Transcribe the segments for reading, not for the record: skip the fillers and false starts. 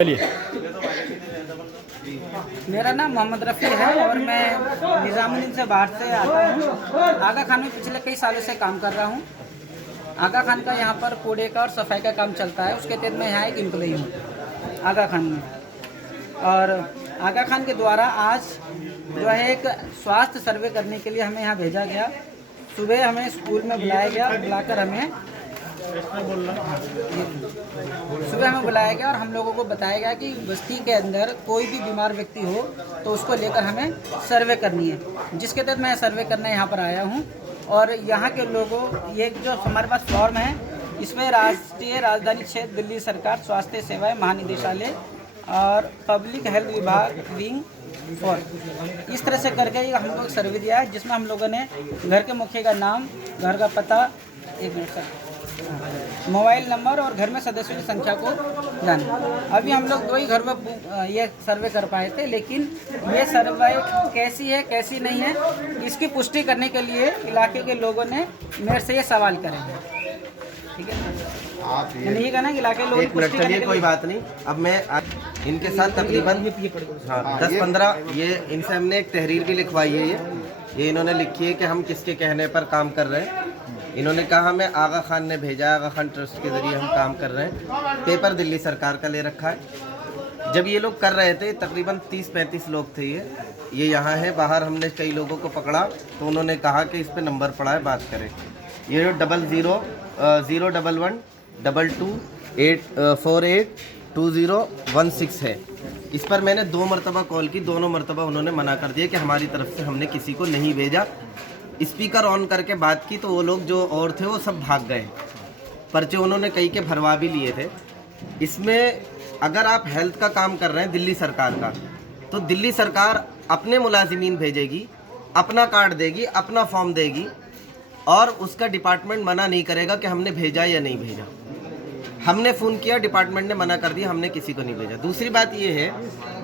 चलिए। मेरा नाम मोहम्मद रफ़ी है और मैं निज़ामुद्दीन से बाहर से आता हूँ। आगा खान में पिछले कई सालों से काम कर रहा हूँ। आगा खान का यहाँ पर कूड़े का और सफाई का काम चलता है, उसके तहत मैं यहाँ एक एम्प्लॉई हूँ आगा खान में। और आगा खान के द्वारा आज जो है एक स्वास्थ्य सर्वे करने के लिए हमें यहाँ भेजा गया। सुबह हमें स्कूल में बुलाया गया, बुलाकर हमें बुलाया गया और हम लोगों को बताया गया कि बस्ती के अंदर कोई भी बीमार व्यक्ति हो तो उसको लेकर हमें सर्वे करनी है, जिसके तहत मैं सर्वे करने यहाँ पर आया हूँ। और यहाँ के लोगों, ये जो हमारे पास फॉर्म है, इसमें राष्ट्रीय राजधानी क्षेत्र दिल्ली सरकार स्वास्थ्य सेवाएं महानिदेशालय और पब्लिक हेल्थ विभाग विंग फॉर, इस तरह से करके हम लोग सर्वे दिया है, जिसमें हम लोगों ने घर के मुखिया का नाम, घर का पता, एक मिनट सर, मोबाइल नंबर और घर में सदस्यों की संख्या को जाना। अभी हम लोग 2 ही घर में ये सर्वे कर पाए थे, लेकिन ये सर्वे कैसी है कैसी नहीं है इसकी पुष्टि करने के लिए इलाके के लोगों ने मेरे से ये सवाल करे हैं। ठीक है, आप नहीं कहना कि इलाके के लोग एक मिनट चलिए, कोई बात नहीं। अब मैं इनके साथ तकरीबन 10-15 ये इनसे हमने एक तहरीर भी लिखवाई है। ये इन्होंने लिखी है कि हम किसके कहने पर काम कर रहे हैं। इन्होंने कहा हमें आगा खान ने भेजा, आगा खान ट्रस्ट के ज़रिए हम काम कर रहे हैं। पेपर दिल्ली सरकार का ले रखा है। जब ये लोग कर रहे थे तकरीबन 30-35 लोग थे। ये यहाँ है, बाहर हमने कई लोगों को पकड़ा तो उन्होंने कहा कि इस पर नंबर पड़ा है, बात करें। ये जो 00112248482016 है, इस पर मैंने 2 मरतबा कॉल की, दोनों मरतबा उन्होंने मना कर दिया कि हमारी तरफ से हमने किसी को नहीं भेजा। स्पीकर ऑन करके बात की तो वो लोग जो और थे वो सब भाग गए। पर्चे उन्होंने कई के भरवा भी लिए थे। इसमें अगर आप हेल्थ का काम कर रहे हैं दिल्ली सरकार का, तो दिल्ली सरकार अपने मुलाजिमीन भेजेगी, अपना कार्ड देगी, अपना फॉर्म देगी और उसका डिपार्टमेंट मना नहीं करेगा कि हमने भेजा या नहीं भेजा। हमने फ़ोन किया, डिपार्टमेंट ने मना कर दिया, हमने किसी को नहीं भेजा। दूसरी बात ये है,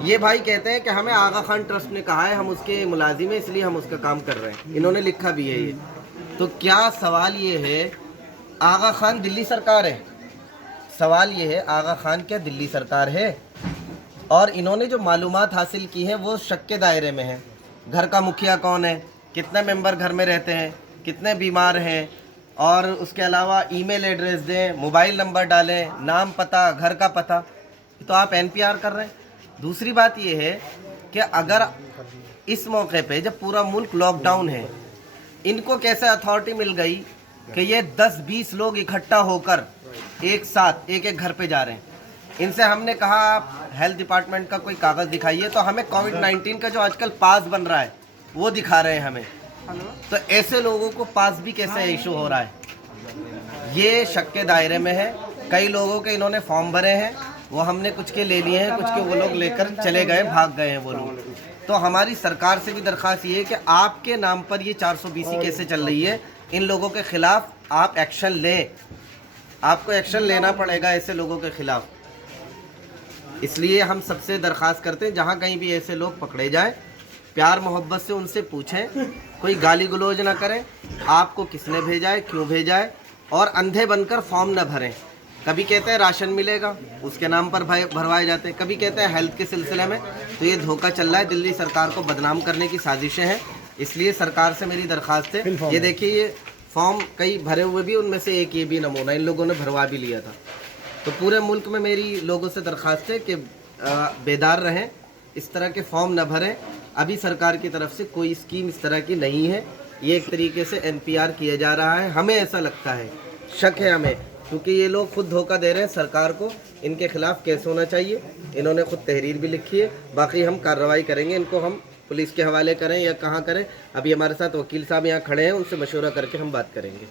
ये भाई कहते हैं कि हमें आगा खान ट्रस्ट ने कहा है, हम उसके मुलाजिम हैं इसलिए हम उसका काम कर रहे हैं। इन्होंने लिखा भी है ये। तो क्या सवाल ये है, आगा खान दिल्ली सरकार है? सवाल ये है, आगा खान क्या दिल्ली सरकार है? और इन्होंने जो मालूमात हासिल की है वो शक के दायरे में है। घर का मुखिया कौन है, कितने मेंबर घर में रहते हैं, कितने बीमार हैं, और उसके अलावा ईमेल एड्रेस दें, मोबाइल नंबर डालें, नाम पता, घर का पता, तो आप एनपीआर कर रहे हैं। दूसरी बात ये है कि अगर इस मौके पे जब पूरा मुल्क लॉकडाउन है, इनको कैसे अथॉरिटी मिल गई कि ये 10-20 लोग इकट्ठा होकर एक साथ एक एक घर पे जा रहे हैं? इनसे हमने कहा आप हेल्थ डिपार्टमेंट का कोई कागज़ दिखाइए, तो हमें कोविड-19 का जो आजकल पास बन रहा है वो दिखा रहे हैं हमें। तो ऐसे लोगों को पास भी कैसे इशू हो रहा है? ये शक के दायरे में है। कई लोगों के इन्होंने फॉर्म भरे हैं, वो हमने कुछ के ले लिए हैं, कुछ के वो लोग लेकर चले गए, भाग गए हैं वो लोग। तो हमारी सरकार से भी दरख्वास्त ये है कि आपके नाम पर ये 420 कैसे चल रही है, इन लोगों के खिलाफ आप एक्शन लें। आपको एक्शन लेना पड़ेगा ऐसे लोगों के खिलाफ। इसलिए हम सबसे दरख्वास्त करते हैं, जहाँ कहीं भी ऐसे लोग पकड़े जाएं, प्यार मोहब्बत से उनसे पूछें, कोई गाली गलौज ना करें, आपको किसने भेजा है, क्यों भेजा है, और अंधे बनकर फॉर्म न भरें। कभी कहते हैं राशन मिलेगा, उसके नाम पर भरवाए जाते हैं, कभी कहते हैं हेल्थ के सिलसिले में। तो ये धोखा चल रहा है, दिल्ली सरकार को बदनाम करने की साजिशें हैं। इसलिए सरकार से मेरी दरख्वास्त है, ये देखिए ये फॉर्म कई भरे हुए भी, उनमें से एक ये भी नमूना इन लोगों ने भरवा भी लिया था। तो पूरे मुल्क में मेरी लोगों से दरख्वास्त है कि बेदार रहें, इस तरह के फॉर्म न भरें। अभी सरकार की तरफ से कोई स्कीम इस तरह की नहीं है। ये एक तरीके से एनपीआर किया जा रहा है, हमें ऐसा लगता है, शक है हमें, क्योंकि ये लोग खुद धोखा दे रहे हैं सरकार को। इनके खिलाफ केस होना चाहिए। इन्होंने खुद तहरीर भी लिखी है, बाकी हम कार्रवाई करेंगे। इनको हम पुलिस के हवाले करें या कहाँ करें, अभी हमारे साथ वकील साहब यहाँ खड़े हैं, उनसे मशवरा करके हम बात करेंगे।